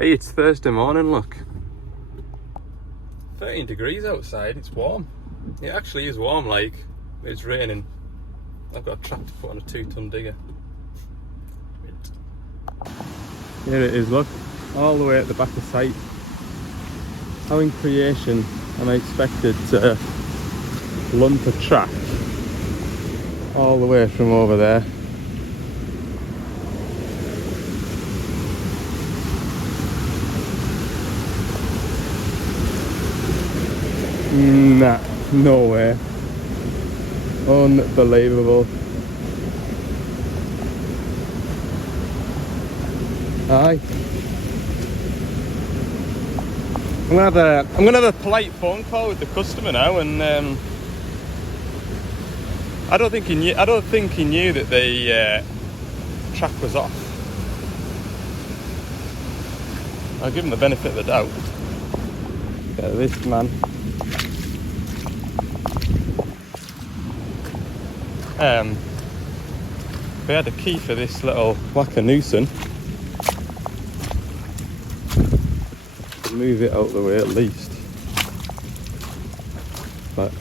Hey, it's Thursday morning, look. 13 degrees outside, it's warm. It actually is warm, like, it's raining. I've got a tractor foot on a 2-ton digger. Here it is, look. All the way at the back of sight. How in creation am I expected to lump a track all the way from over there? Nah, no way. Unbelievable. Aye. I'm gonna have a polite phone call with the customer now, and I don't think he knew that the track was off. I'll give him the benefit of the doubt. Look at this, man. We had a key for this little Wackanoosan. Move it out of the way at least. But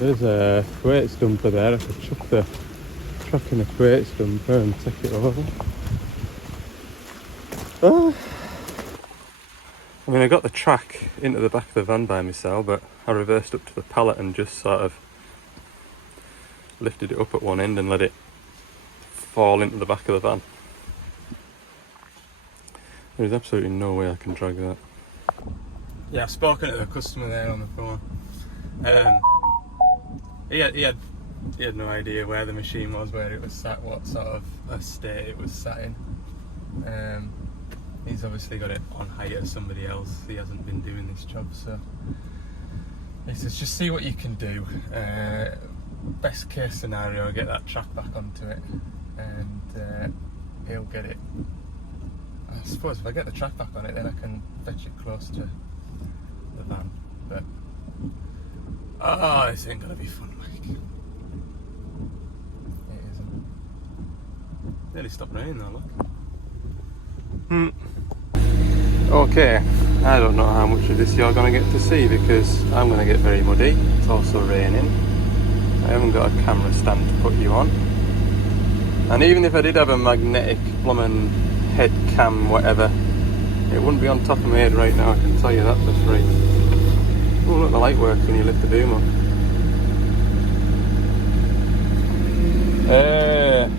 there's a quates dumper there. I could chuck the truck in a quates dumper and take it over. I mean, I got the track into the back of the van by myself, but I reversed up to the pallet and just sort of lifted it up at one end and let it fall into the back of the van. There's absolutely no way I can drag that. Yeah, I've spoken to the customer there on the phone. He had no idea where the machine was, where it was sat, what sort of a state it was sat in. He's obviously got it on hire to somebody else. He hasn't been doing this job, so he says just see what you can do. Best case scenario, get that track back onto it, and he'll get it. I suppose if I get the track back on it, then I can fetch it close to the van. But this ain't gonna be fun, Mike. It isn't. Nearly stopped raining though, look. Okay, I don't know how much of this you're gonna get to see because I'm gonna get very muddy. It's also raining. I haven't got a camera stand to put you on. And even if I did have a magnetic plumbing head cam, whatever, it wouldn't be on top of my head right now, I can tell you that for free. Oh look, the light works when you lift the boom up.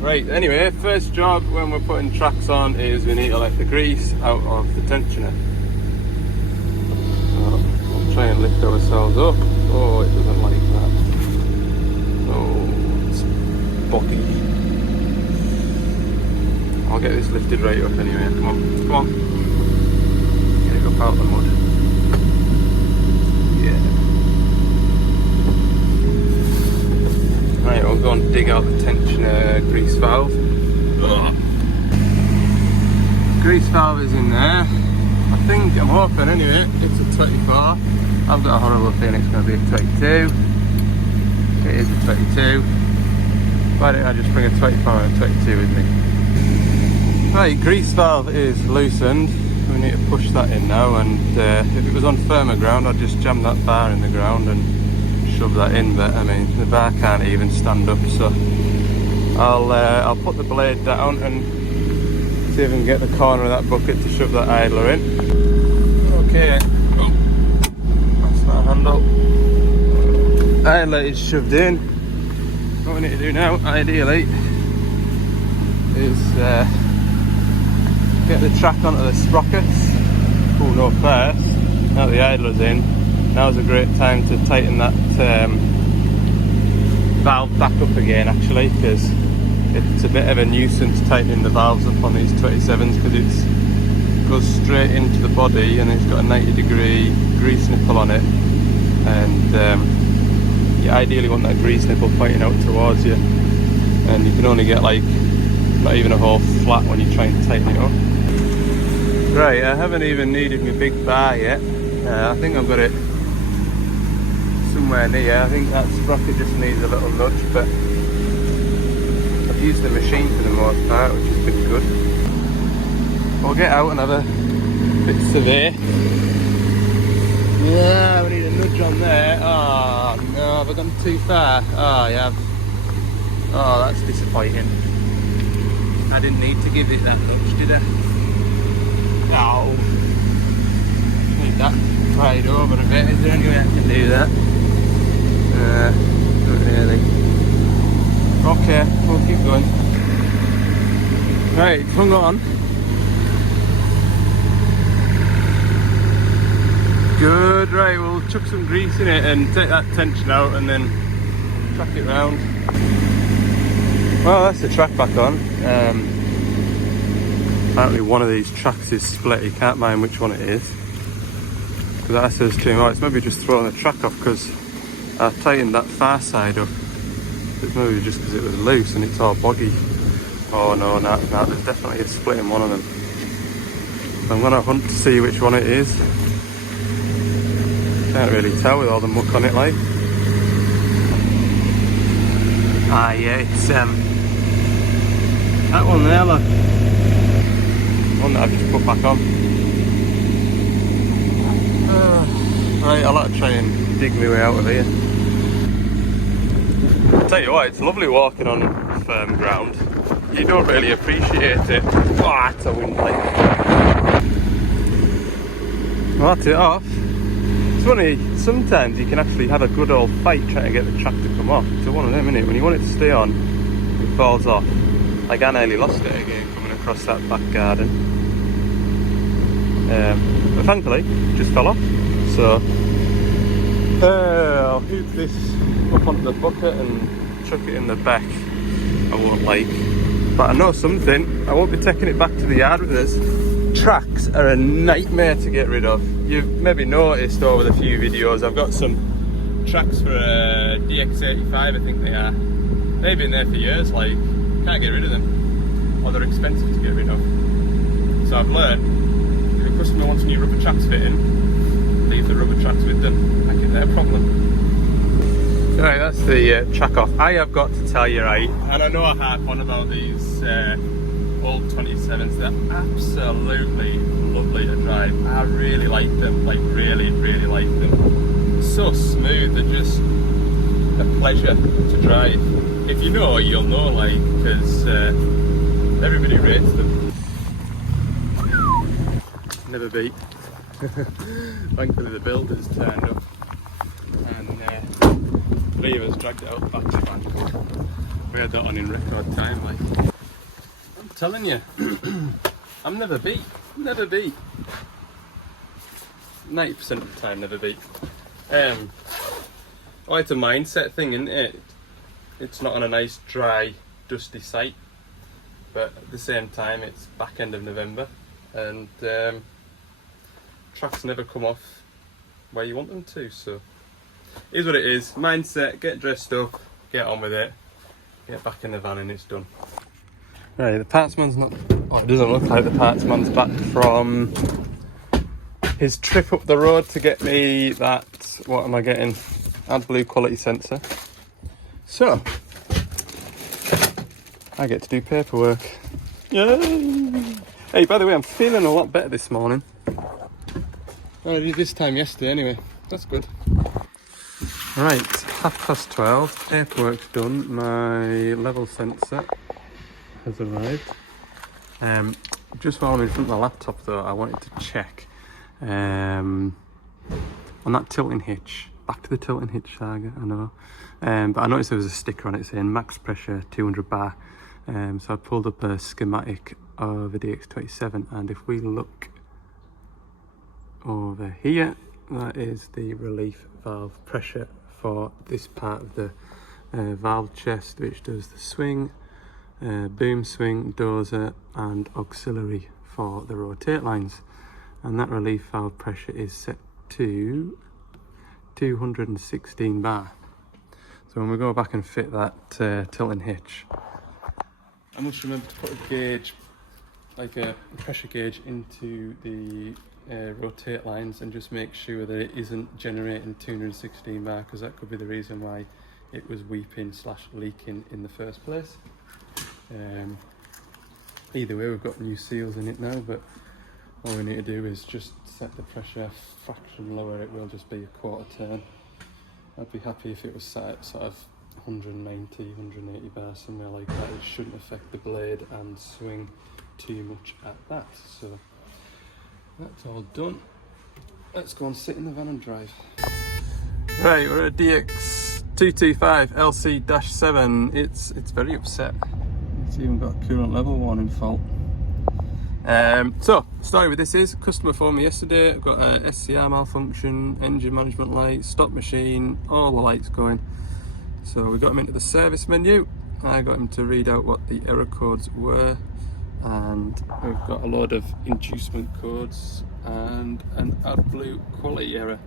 Right, anyway, first job when we're putting tracks on is we need to let the grease out of the tensioner. So we'll try and lift ourselves up. Oh, it doesn't like that. Oh, it's boggy. I'll get this lifted right up anyway. Come on, come on. Get it up out of the mud. Right, we'll go and dig out the tensioner grease valve. Ugh. Grease valve is in there. I'm hoping anyway, it's a 24. I've got a horrible feeling it's going to be a 22. It is a 22. Why don't I just bring a 24 and a 22 with me? Right, grease valve is loosened. We need to push that in now, and if it was on firmer ground I'd just jam that bar in the ground and shove that in, but I mean the bar can't even stand up, so I'll put the blade down and see if I can get the corner of that bucket to shove that idler in. Okay, that's that handle. Idler is shoved in. What we need to do now, ideally, is get the track onto the sprockets. Oh no, first, now the idler's in, now's a great time to tighten that valve back up again, actually, because it's a bit of a nuisance tightening the valves up on these 27s, because it goes straight into the body and it's got a 90-degree grease nipple on it, and you ideally want that grease nipple pointing out towards you, and you can only get like not even a whole flat when you try and tighten it up. Right, I haven't even needed my big bar yet. I think I've got it somewhere near. I think that sprocket just needs a little nudge, but I've use the machine for the most part, which has been good. We'll get out and have a bit survey. Yeah, we need a nudge on there. Oh no, have I gone too far? Oh yeah. Oh, that's disappointing. I didn't need to give it that nudge, did I? No. Need that pried over a bit. Is there any way I can do that? Not really. Okay, we'll keep going. Right, it's hung on. Good, right, we'll chuck some grease in it and take that tension out and then track it round. Well, that's the track back on. Apparently one of these tracks is split, you can't mind which one it is. Because that says to me, oh, it's maybe just throwing the track off because I tightened that far side up. It's maybe just because it was loose and it's all boggy. Oh no, there's definitely a split in one of them. I'm going to hunt to see which one it is. Can't really tell with all the muck on it like. Ah yeah, it's that one there, look. One that I've just put back on. Right, I'll have to try and dig my way out of here. I'll tell you what, it's lovely walking on firm ground. You don't really appreciate it. Oh, it's a wind blade. Well, that's it off. It's funny, sometimes you can actually have a good old fight trying to get the track to come off. It's one of them, isn't it? When you want it to stay on, it falls off. Like I nearly lost it again coming across that back garden. But thankfully, it just fell off. So, I'll hoop this up onto the bucket and chuck it in the back. I won't like. But I know something, I won't be taking it back to the yard with us. Tracks are a nightmare to get rid of. You've maybe noticed over the few videos, I've got some tracks for a DX85, I think they are. They've been there for years, like, can't get rid of them. Or they're expensive to get rid of. So I've learned, if a customer wants new rubber tracks fitting, leave the rubber tracks with them, make it their problem. Right, that's the track off. I have got to tell you, right, and I know I harp on about these old 27s, they're absolutely lovely to drive. I really like them, like really like them. So smooth, they're just a pleasure to drive. If you know, you'll know, like, because everybody rates them. Never beat. Thankfully the builders turned up and three of us dragged it out back to back. We had that on in record time, like. I'm telling you, I'm never beat. 90% of the time never beat. Oh, it's a mindset thing, isn't it? It's not on a nice, dry, dusty site, but at the same time it's back end of November and tracks never come off where you want them to, so here's what it is. Mindset, get dressed up, get on with it, get back in the van and it's done. Right, the partsman's not, well, it doesn't look like the partsman's back from his trip up the road to get me that, what am I getting, Adblue quality sensor. So, I get to do paperwork. Yay! Hey, by the way, I'm feeling a lot better this morning. I did this time yesterday anyway, that's good. Right, 12:30, paperwork's done, my level sensor has arrived. Just while I'm in front of the laptop though, I wanted to check on that tilting hitch. Back to the tilting hitch saga, I know. But I noticed there was a sticker on it saying max pressure 200 bar. So I pulled up a schematic of a DX27 and if we look over here, that is the relief valve pressure for this part of the valve chest, which does the swing, boom swing, dozer and auxiliary for the rotate lines. And that relief valve pressure is set to 216 bar. So when we go back and fit that tilting hitch, I must remember to put a gauge, like a pressure gauge, into the rotate lines and just make sure that it isn't generating 216 bar, because that could be the reason why it was weeping / leaking in the first place. Either way, we've got new seals in it now, but all we need to do is just set the pressure a fraction lower. It will just be a quarter turn. I'd be happy if it was set at sort of 190, 180 bar, somewhere like that. It shouldn't affect the blade and swing too much at that. So that's all done. Let's go and sit in the van and drive. Right, we're at DX225 LC-7. It's very upset. It's even got a coolant level warning fault. So, story with this is, customer phoned me yesterday. I've got a SCR malfunction, engine management light, stop machine, all the lights going. So we got him into the service menu. I got him to read out what the error codes were, and we've got a load of inducement codes and an Adblue quality error.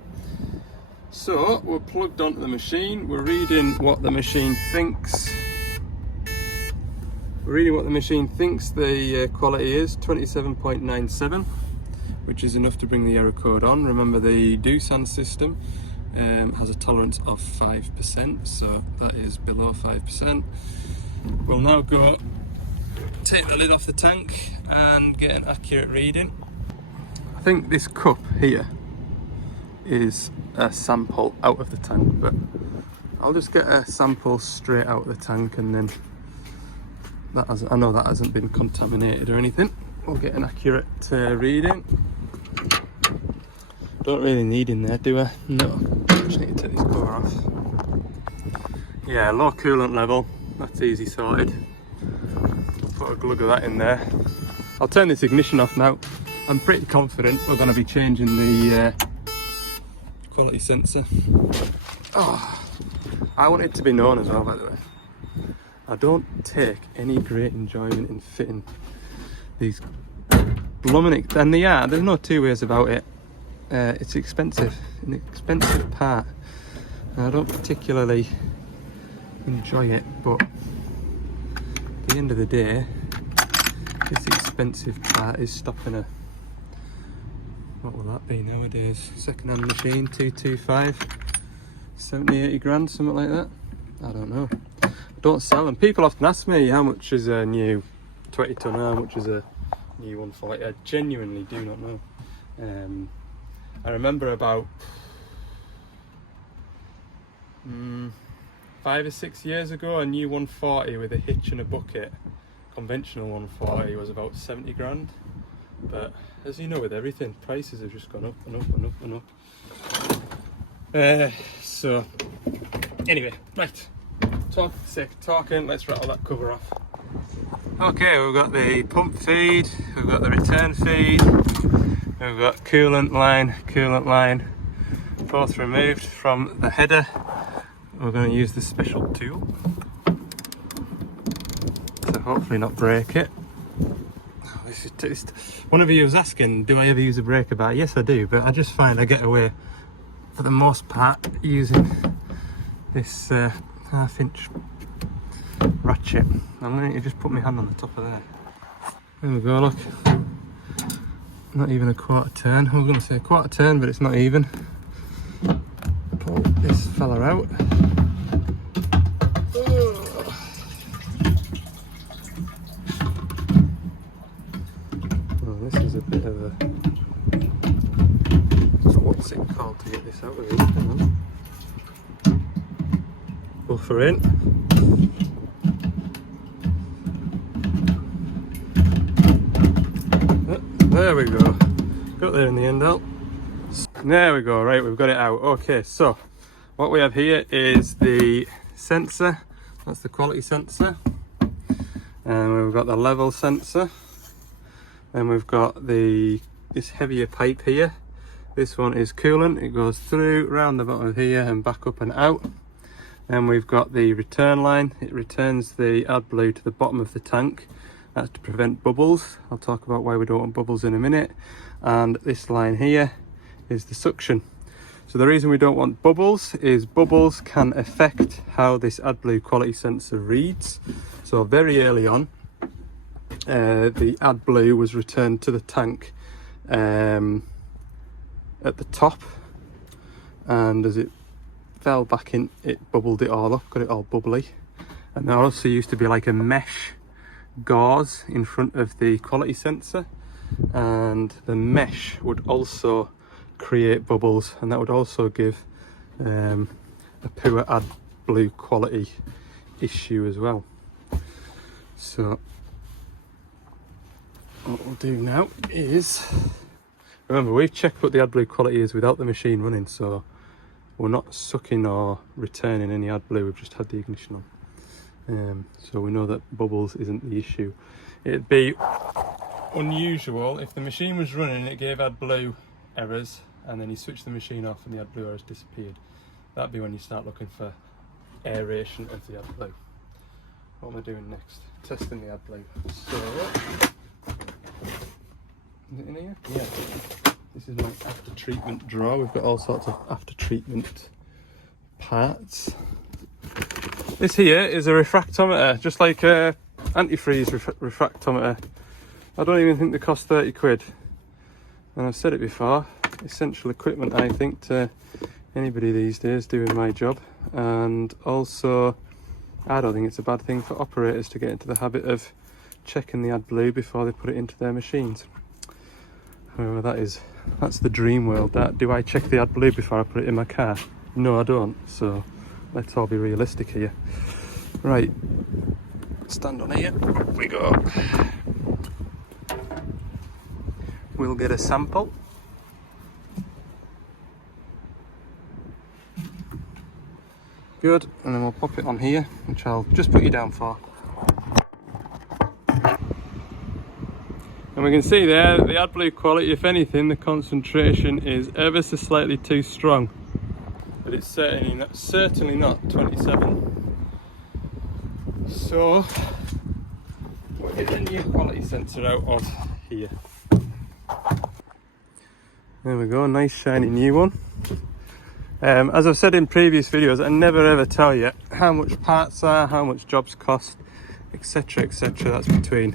So we're plugged onto the machine. We're reading what the machine thinks. The quality is 27.97, which is enough to bring the error code on. Remember, the TheScenes system has a tolerance of 5%, so that is below 5%. We'll now go take the lid off the tank and get an accurate reading. I think this cup here is a sample out of the tank, but I'll just get a sample straight out of the tank, and then I know that hasn't been contaminated or anything. We'll get an accurate reading. Don't really need in there, do I? No, just need to take this cover off. Yeah, low coolant level, that's easy sorted. I'll put a glug of that in there. I'll turn this ignition off now. I'm pretty confident we're going to be changing the quality sensor. Oh, I want it to be known as well, by the way, I don't take any great enjoyment in fitting these blooming, and they are, there's no two ways about it. It's expensive, an expensive part, and I don't particularly enjoy it, but at the end of the day, this expensive part is stopping a, what will that be nowadays, second-hand machine, 225, 70, 80 grand, something like that. I don't know. Don't sell them. People often ask me how much is a new 20 tonner, how much is a new 140. I genuinely do not know. I remember about 5 or 6 years ago, a new 140 with a hitch and a bucket, conventional 140, was about 70 grand. But as you know, with everything, prices have just gone up and up and up and up. So anyway, right. Talking, let's rattle that cover off. Okay, we've got the pump feed, we've got the return feed, we've got coolant line, both removed from the header. We're going to use this special tool to hopefully not break it. Oh, this is just, one of you was asking, do I ever use a breaker bar? Yes, I do, but I just find I get away for the most part using this 1/2-inch ratchet. I'm going to just put my hand on the top of there. There we go, look. Not even a quarter turn. I was going to say a quarter turn, but it's not even. Pull this fella out. Oh, this is a bit of a... what's it called to get this out of here? Hang on. Buffer in. There we go. Got there in the end, Al. There we go. Right, we've got it out. Okay, so what we have here is the sensor. That's the quality sensor. And we've got the level sensor. Then we've got this heavier pipe here. This one is coolant. It goes through, round the bottom of here and back up and out. Then we've got the return line. It returns the Adblue to the bottom of the tank. That's to prevent bubbles. I'll talk about why we don't want bubbles in a minute. And this line here is the suction. So the reason we don't want bubbles is bubbles can affect how this Adblue quality sensor reads. So very early on, the Adblue was returned to the tank at the top, and as it fell back in, it bubbled it all up, got it all bubbly. And there also used to be like a mesh gauze in front of the quality sensor, and the mesh would also create bubbles, and that would also give a poor Adblue quality issue as well. So what we'll do now is, remember, we've checked what the Adblue quality is without the machine running, so we're not sucking or returning any Adblue, we've just had the ignition on. So we know that bubbles isn't the issue. It'd be unusual if the machine was running and it gave Adblue errors, and then you switch the machine off and the Adblue errors disappeared. That'd be when you start looking for aeration of the Adblue. What am I doing next? Testing the Adblue. So, is it in here? Yeah. This is my after treatment drawer. We've got all sorts of after treatment parts. This here is a refractometer, just like a antifreeze refractometer. I don't even think they cost 30 quid. And I've said it before, essential equipment, I think, to anybody these days doing my job. And also, I don't think it's a bad thing for operators to get into the habit of checking the Adblue before they put it into their machines. However, that's the dream world. That, do I check the Adblue before I put it in my car? No, I don't. So let's all be realistic here. Right, stand on here, up we go. We'll get a sample. Good, and then we'll pop it on here, which I'll just put you down for. And we can see there that the Adblue quality, if anything, the concentration is ever so slightly too strong. But it's certainly not 27. So we'll get the new quality sensor out of here. There we go, nice shiny new one. As I've said in previous videos, I never ever tell you how much parts are, how much jobs cost, etc, etc. That's between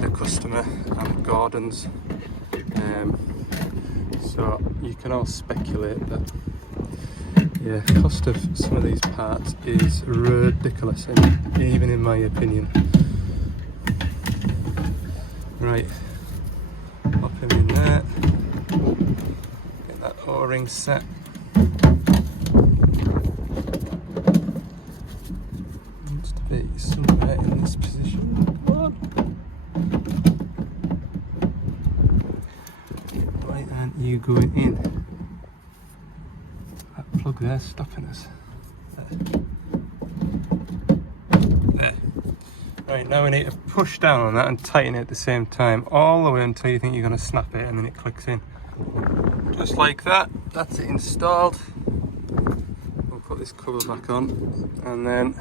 the customer and Gordon's. So you can all speculate that, yeah, cost of some of these parts is ridiculous, even in my opinion. Right, pop him in there, get that O-ring set. Needs to be somewhere in this position. Come on. Why aren't you going in? That plug there's stopping us. There. Right, now we need to push down on that and tighten it at the same time, all the way until you think you're going to snap it, and then it clicks in. Just like that, that's it installed. We'll put this cover back on, and then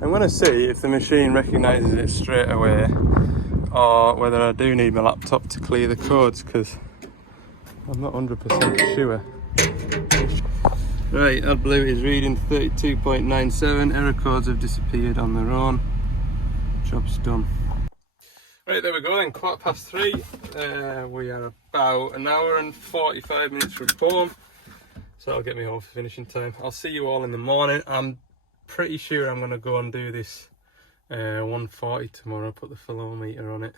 I'm going to see if the machine recognises it straight away, or whether I do need my laptop to clear the codes, because I'm not 100% sure. Right, Adblue is reading 32.97, error codes have disappeared on their own. Job's done. Right, there we go then, 3:15. We are about an hour and 45 minutes from home, so that'll get me home for finishing time. I'll see you all in the morning. I'm pretty sure I'm going to go and do this 140 tomorrow, put the filometer on it.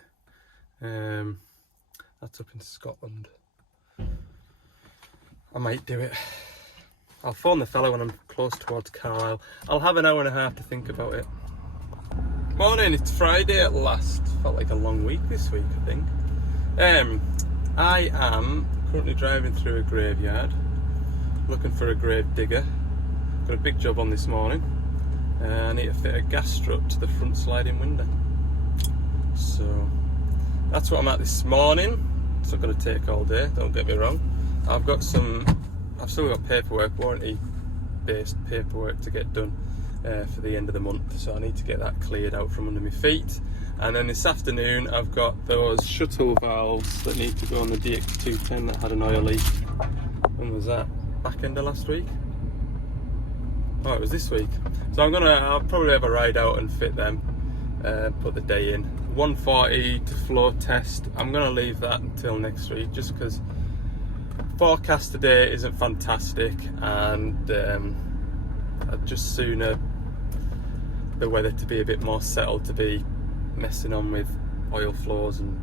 That's up in Scotland. I might do it. I'll phone the fella when I'm close towards Carlisle. I'll have an hour and a half to think about it. Morning, it's Friday at last. Felt like a long week this week, I think. I am currently driving through a graveyard, looking for a grave digger. Got a big job on this morning. I need to fit a gas strut to the front sliding window. So that's what I'm at this morning. It's not going to take all day, don't get me wrong. I've still got paperwork, warranty-based paperwork to get done for the end of the month, so I need to get that cleared out from under my feet. And then this afternoon I've got those shuttle valves that need to go on the DX210 that had an oil leak. When was that? Back end of last week? Oh, it was this week. So I'll probably have a ride out and fit them, put the day in. 140 to flow test, I'm going to leave that until next week, just because forecast today isn't fantastic, and I'd just sooner the weather to be a bit more settled, to be messing on with oil flows and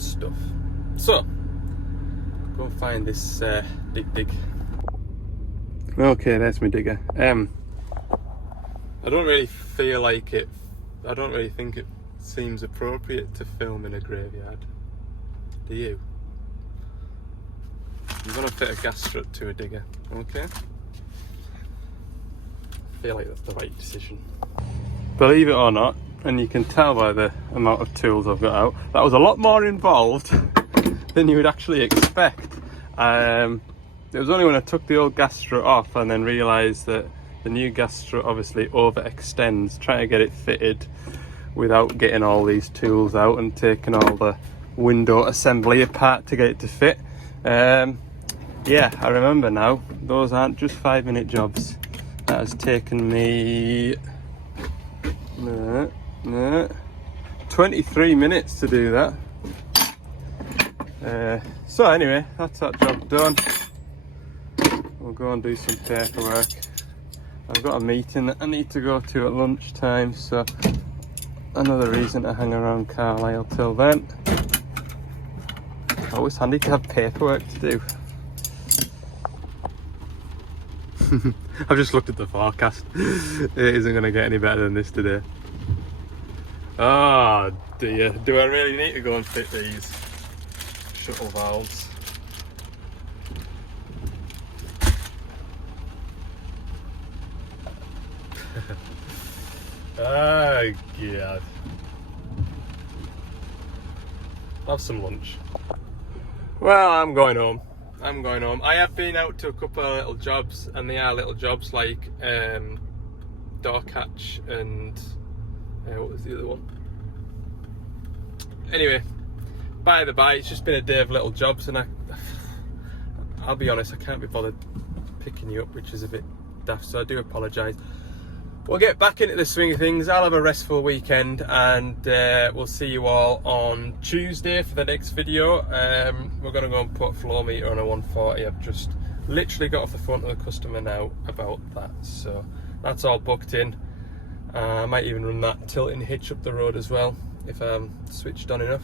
stuff. So, go and find this dig. Okay, there's my digger. I don't really feel like it. I don't really think it seems appropriate to film in a graveyard. Do you? I'm gonna fit a gas strut to a digger, okay? I feel like that's the right decision. Believe it or not, and you can tell by the amount of tools I've got out, that was a lot more involved than you would actually expect. It was only when I took the old gas strut off and then realised that the new gas strut obviously overextends, trying to get it fitted without getting all these tools out and taking all the window assembly apart to get it to fit. Yeah, I remember now, those aren't just 5-minute jobs. That has taken me 23 minutes to do that. So anyway, that's that job done. We'll go and do some paperwork. I've got a meeting that I need to go to at lunchtime, so another reason to hang around Carlisle till then. Always handy to have paperwork to do. I've just looked at the forecast. It isn't going to get any better than this today. Oh dear, do I really need to go and fit these shuttle valves? Oh god. Have some lunch. Well, I'm going home. I have been out to a couple of little jobs, and they are little jobs like door catch and what was the other one? Anyway, by the by, it's just been a day of little jobs, and I'll be honest, I can't be bothered picking you up, which is a bit daft, so I do apologise. We'll get back into the swing of things. I'll have a restful weekend, and we'll see you all on Tuesday for the next video. We're going to go and put a flow meter on a 140. I've just literally got off the phone to the customer now about that, so that's all booked in. I might even run that tilting hitch up the road as well if I'm switched on enough.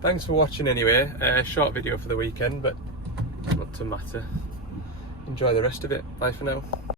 Thanks for watching anyway. Short video for the weekend, but not to matter. Enjoy the rest of it. Bye for now.